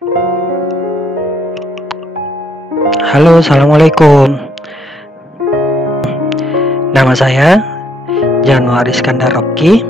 Halo, assalamualaikum. Nama saya Januari Iskandar Rocky.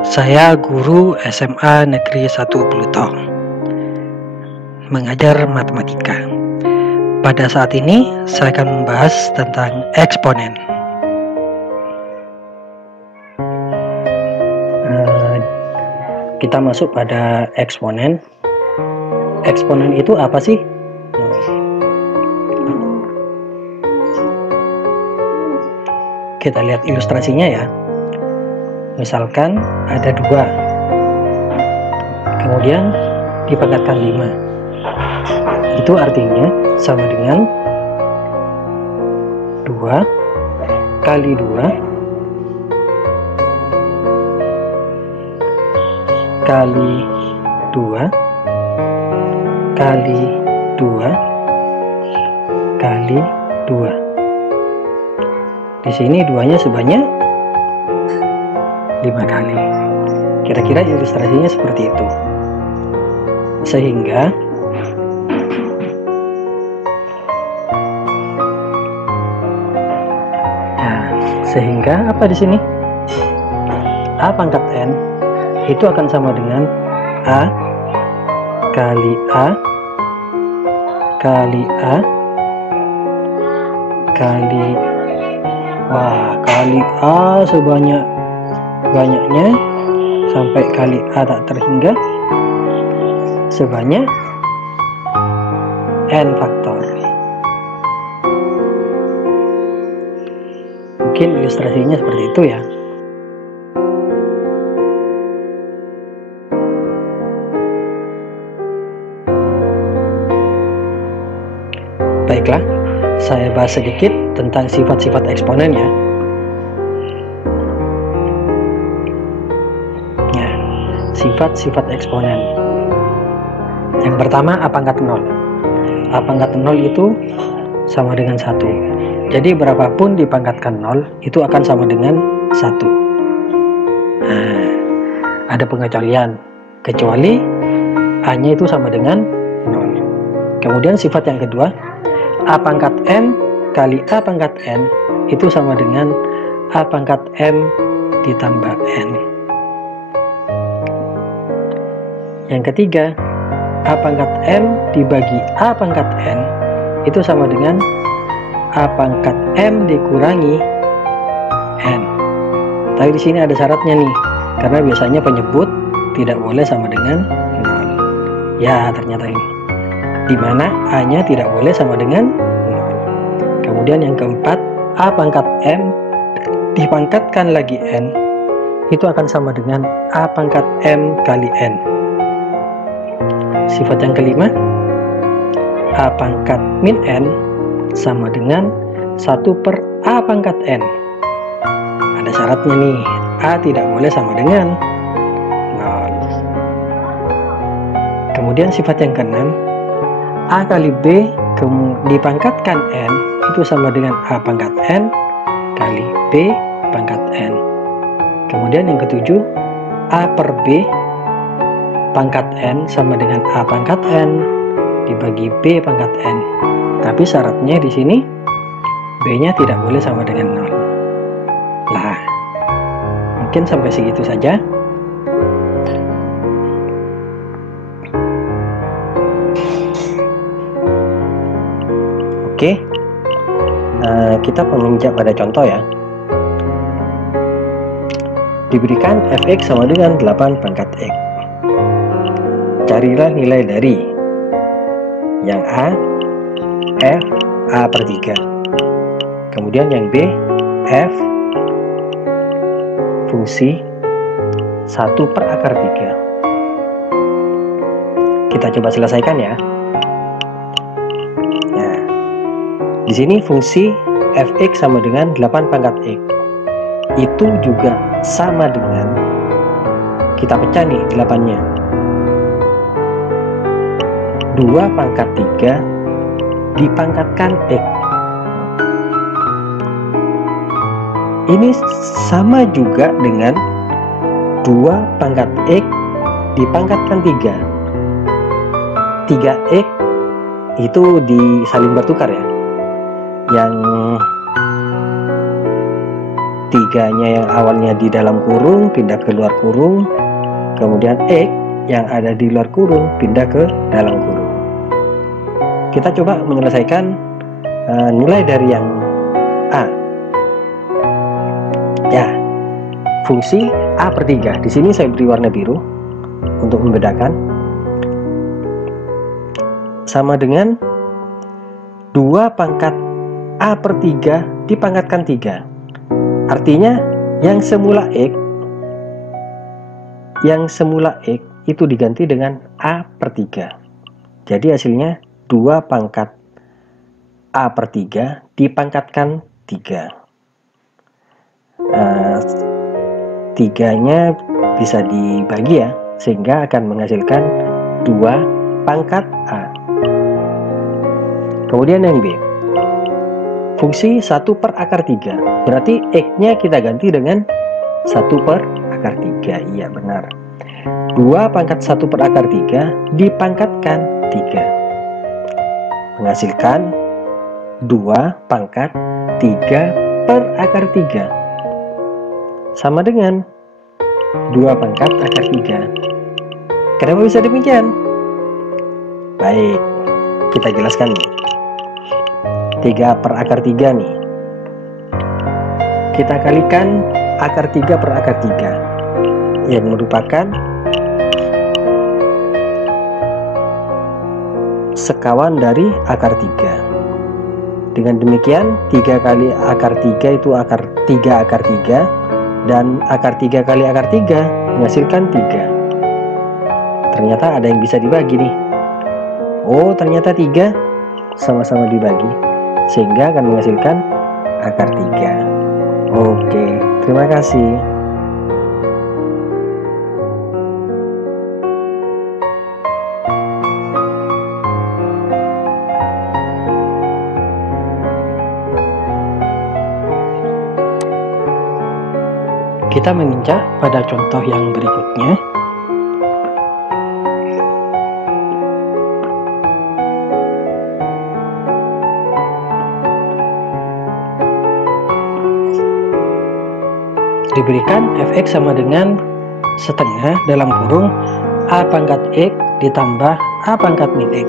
Saya guru SMA Negeri 1 Pluto, mengajar matematika. Pada saat ini saya akan membahas tentang eksponen. Kita masuk pada eksponen. Eksponen itu apa sih? Kita lihat ilustrasinya ya. Misalkan ada 2, kemudian dipangkatkan 5. Itu artinya sama dengan 2 kali 2 kali 2 kali 2 kali 2. Di sini 2-nya sebanyak 5 kali. Kira-kira ilustrasinya seperti itu. Sehingga apa di sini? A pangkat N itu akan sama dengan A kali A kali A kali A sebanyak-banyaknya sampai kali A tak terhingga sebanyak N faktor. Mungkin ilustrasinya seperti itu ya. Baiklah, saya bahas sedikit tentang sifat-sifat eksponen ya. Sifat-sifat eksponen. Yang pertama, A pangkat 0. A pangkat 0 itu sama dengan 1. Jadi berapapun dipangkatkan 0 itu akan sama dengan 1. Nah, ada pengecualian, kecuali A-nya itu sama dengan 0. Kemudian sifat yang kedua, A pangkat N kali A pangkat N itu sama dengan A pangkat M ditambah N. Yang ketiga, A pangkat M dibagi A pangkat N itu sama dengan A pangkat M dikurangi N. Tapi di sini ada syaratnya nih, karena biasanya penyebut tidak boleh sama dengan 0. Ya, ternyata ini. Di mana A-nya tidak boleh sama dengan 0. Kemudian yang keempat, A pangkat M dipangkatkan lagi N itu akan sama dengan A pangkat M kali N. Sifat yang kelima, A pangkat min N sama dengan 1 per A pangkat N. Ada syaratnya nih, A tidak boleh sama dengan 0. Kemudian sifat yang keenam, A kali B dipangkatkan N itu sama dengan A pangkat N kali B pangkat N. Kemudian yang ketujuh, A per B pangkat N sama dengan A pangkat N dibagi B pangkat N. Tapi syaratnya di sini B-nya tidak boleh sama dengan 0. Lah, mungkin sampai segitu saja. Oke, kita menginjak pada contoh ya. Diberikan fx sama dengan 8 pangkat x. Carilah nilai dari yang A, f A per 3. Kemudian yang B, f fungsi 1 per akar 3. Kita coba selesaikan ya. Di sini fungsi fx sama dengan 8 pangkat x. Itu juga sama dengan, kita pecah nih 8-nya. 2 pangkat 3 dipangkatkan x. Ini sama juga dengan 2 pangkat x dipangkatkan 3. 3x itu disaling bertukar ya. Yang 3-nya yang awalnya di dalam kurung pindah ke luar kurung, kemudian x yang ada di luar kurung pindah ke dalam kurung. Kita coba menyelesaikan mulai dari yang A. Ya, fungsi A per 3. Di sini saya beri warna biru untuk membedakan. Sama dengan 2 pangkat A per 3 dipangkatkan 3. Artinya yang semula X itu diganti dengan A per 3. Jadi hasilnya 2 pangkat A per 3 dipangkatkan 3. 3-nya bisa dibagi ya, sehingga akan menghasilkan 2 pangkat A. Kemudian yang B, fungsi 1 per akar 3. Berarti X-nya kita ganti dengan 1 per akar 3. Iya benar. 2 pangkat 1 per akar 3 dipangkatkan 3. Menghasilkan 2 pangkat 3 per akar 3. Sama dengan 2 pangkat akar 3. Kenapa bisa demikian? Baik, kita jelaskan nih. 3 per akar 3 nih, kita kalikan akar 3 per akar 3 yang merupakan sekawan dari akar 3. Dengan demikian 3 kali akar 3 itu akar 3 akar 3, dan akar 3 kali akar 3 menghasilkan 3. Ternyata ada yang bisa dibagi nih. Oh, ternyata 3 sama-sama dibagi, sehingga akan menghasilkan akar 3. Oke, terima kasih. Kita menginjak pada contoh yang berikutnya. Diberikan fx sama dengan setengah dalam kurung a pangkat x ditambah a pangkat min x,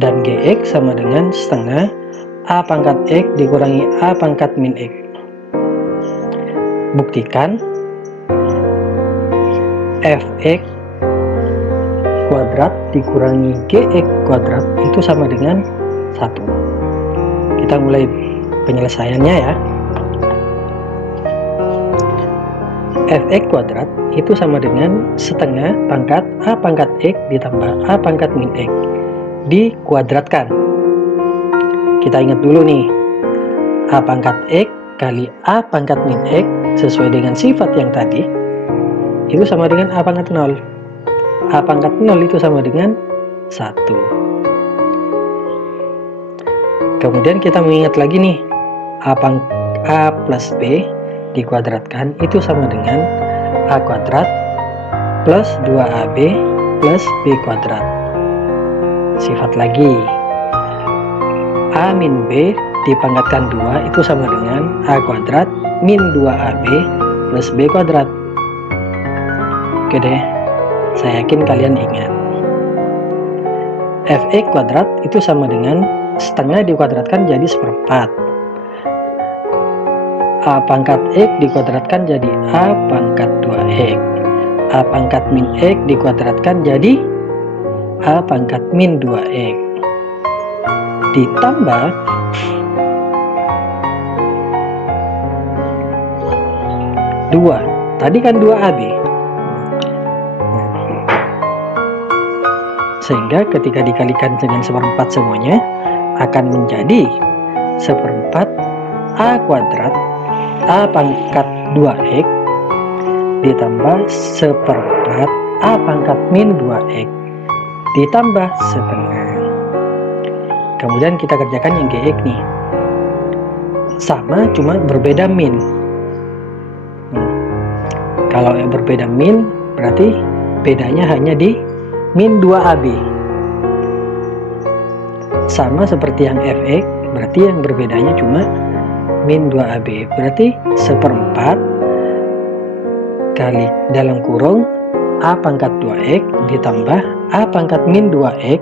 dan gx sama dengan setengah a pangkat x dikurangi a pangkat min x. Buktikan fx kuadrat dikurangi gx kuadrat itu sama dengan 1. Kita mulai penyelesaiannya ya. Fx kuadrat itu sama dengan setengah pangkat a pangkat x ditambah a pangkat min x dikuadratkan. Kita ingat dulu nih, a pangkat x kali a pangkat min x sesuai dengan sifat yang tadi itu sama dengan a pangkat 0. A pangkat 0 itu sama dengan 1. Kemudian kita mengingat lagi nih, a plus b dikuadratkan itu sama dengan a kuadrat plus 2ab plus b kuadrat. Sifat lagi, a min b dipangkatkan 2 itu sama dengan a kuadrat min 2ab plus b kuadrat. Oke deh, saya yakin kalian ingat. Fx kuadrat itu sama dengan setengah dikuadratkan jadi seperempat. A pangkat x dikuadratkan jadi a pangkat 2x. A pangkat min x dikuadratkan jadi a pangkat min 2x. Ditambah dua. Tadi kan 2ab. Sehingga ketika dikalikan dengan seperempat semuanya akan menjadi seperempat a kuadrat a pangkat 2x ditambah seperempat a pangkat min 2x ditambah setengah. Kemudian kita kerjakan yang gx nih, sama cuma berbeda min. Kalau yang berbeda min Berarti bedanya hanya di min 2AB. Sama seperti yang fx, berarti yang berbedanya cuma min 2AB. Berarti 1/4 kali dalam kurung A pangkat 2x ditambah A pangkat min 2x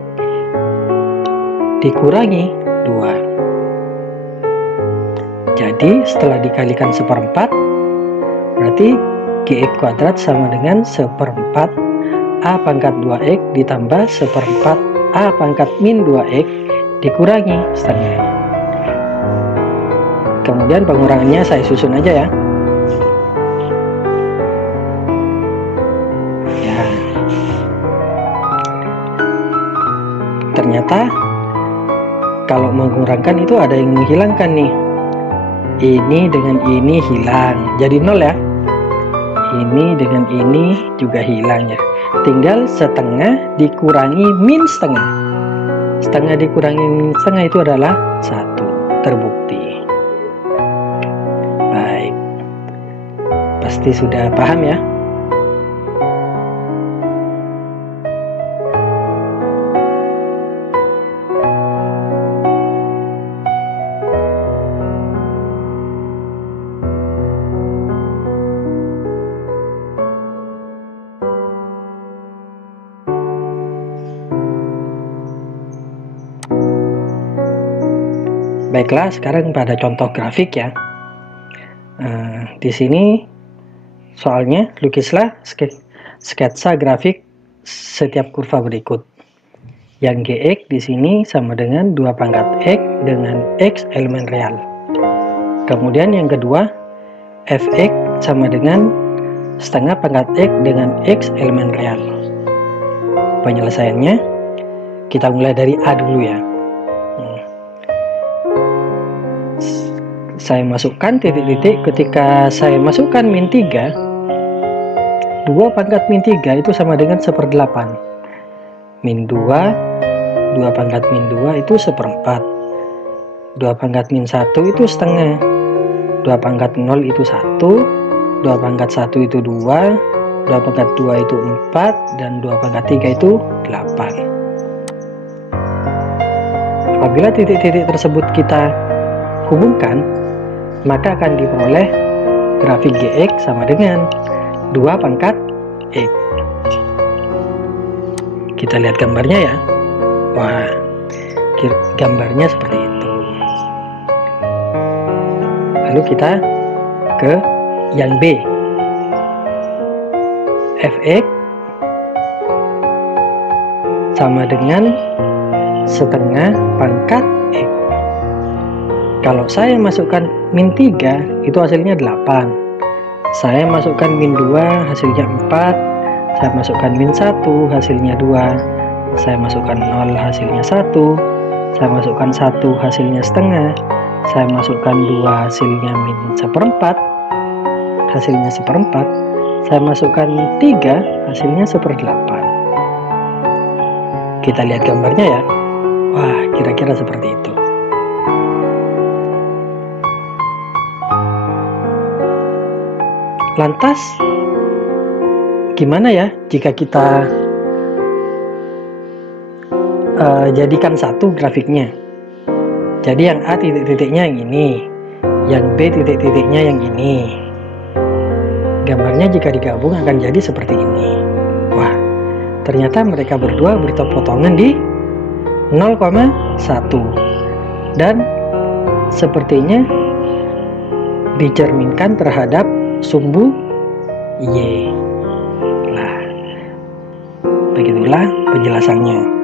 dikurangi 2. Jadi setelah dikalikan 1/4, berarti gx kuadrat sama dengan 1/4 A pangkat 2x ditambah 1/4 A pangkat min 2x dikurangi setengah. Kemudian pengurangannya saya susun aja ya. Ternyata kalau mengurangkan itu ada yang menghilangkan nih. Ini dengan ini hilang, jadi 0 ya. Ini dengan ini juga hilang ya. Tinggal setengah dikurangi min setengah. Setengah dikurangi min setengah itu adalah 1. Terbukti. Baik. Pasti sudah paham ya. Baiklah, sekarang pada contoh grafik ya. Di sini soalnya lukislah sketsa grafik setiap kurva berikut. Yang gx di sini sama dengan 2 pangkat x dengan x elemen real. Kemudian yang kedua, fx sama dengan setengah pangkat x dengan x elemen real. Penyelesaiannya kita mulai dari A dulu ya. Saya masukkan titik-titik. Ketika saya masukkan min 3, 2 pangkat min 3 itu sama dengan 1/8. Min 2, 2 pangkat min 2 itu 1/4. 2 pangkat min 1 itu setengah. 2 pangkat 0 itu 1. 2 pangkat 1 itu 2. 2 pangkat 2 itu 4. Dan 2 pangkat 3 itu 8. Apabila titik-titik tersebut kita hubungkan, maka akan diperoleh grafik gx sama dengan 2 pangkat x. Kita lihat gambarnya ya. Wah, gambarnya seperti itu. Lalu kita ke yang B. Fx sama dengan setengah pangkat x. Kalau saya masukkan min 3, itu hasilnya 8. Saya masukkan min 2, hasilnya 4. Saya masukkan min 1, hasilnya 2. Saya masukkan 0, hasilnya 1. Saya masukkan 1, hasilnya setengah. Saya masukkan 2, hasilnya min 1/4. Hasilnya 1/4. Saya masukkan 3, hasilnya 1/8. Kita lihat gambarnya ya. Wah, kira-kira seperti itu. Lantas, gimana ya jika kita jadikan satu grafiknya? Jadi yang A titik-titiknya yang ini, yang B titik-titiknya yang ini. Gambarnya jika digabung akan jadi seperti ini. Wah, ternyata mereka berdua berpotongan di 0,1. Dan sepertinya dicerminkan terhadap sumbu Y. Nah, begitulah penjelasannya.